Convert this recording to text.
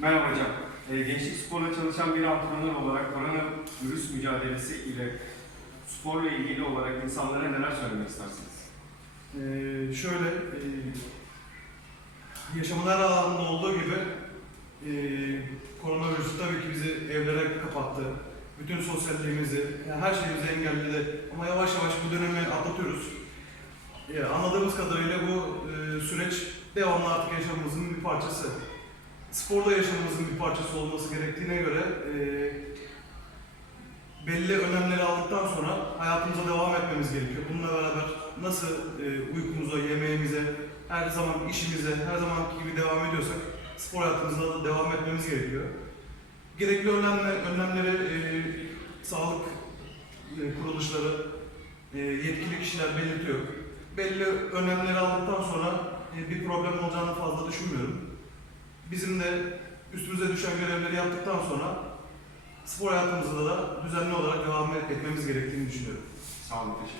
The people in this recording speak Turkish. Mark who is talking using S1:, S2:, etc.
S1: Merhaba hocam. Ee, Gençlik Spor'la çalışan bir antrenör olarak koronavirüs mücadelesi ile sporla ilgili olarak insanlara neler söylemek istersiniz?
S2: Ee, şöyle, e, yaşamın alanında olduğu gibi e, koronavirüs tabii ki bizi evlere kapattı. Bütün sosyalliğimizi, yani her şeyimizi engelledi. Ama yavaş yavaş bu dönemi atlatıyoruz. E, anladığımız kadarıyla bu e, süreç devamlı artık yaşamımızın bir parçası. Sporda yaşamımızın bir parçası olması gerektiğine göre e, belli önlemleri aldıktan sonra hayatımıza devam etmemiz gerekiyor. Bununla beraber nasıl e, uykumuza, yemeğimize, her zaman işimize, her zamanki gibi devam ediyorsak spor hayatımıza da devam etmemiz gerekiyor. Gerekli önlemler, önlemleri e, sağlık e, kuruluşları, e, yetkili kişiler belirtiyor. Belli önlemleri aldıktan sonra e, bir problem olacağını fazla düşünmüyorum. Bizim de üstümüze düşen görevleri yaptıktan sonra spor hayatımızda da düzenli olarak devam etmemiz gerektiğini düşünüyorum.
S1: Sağ olun, teşekkür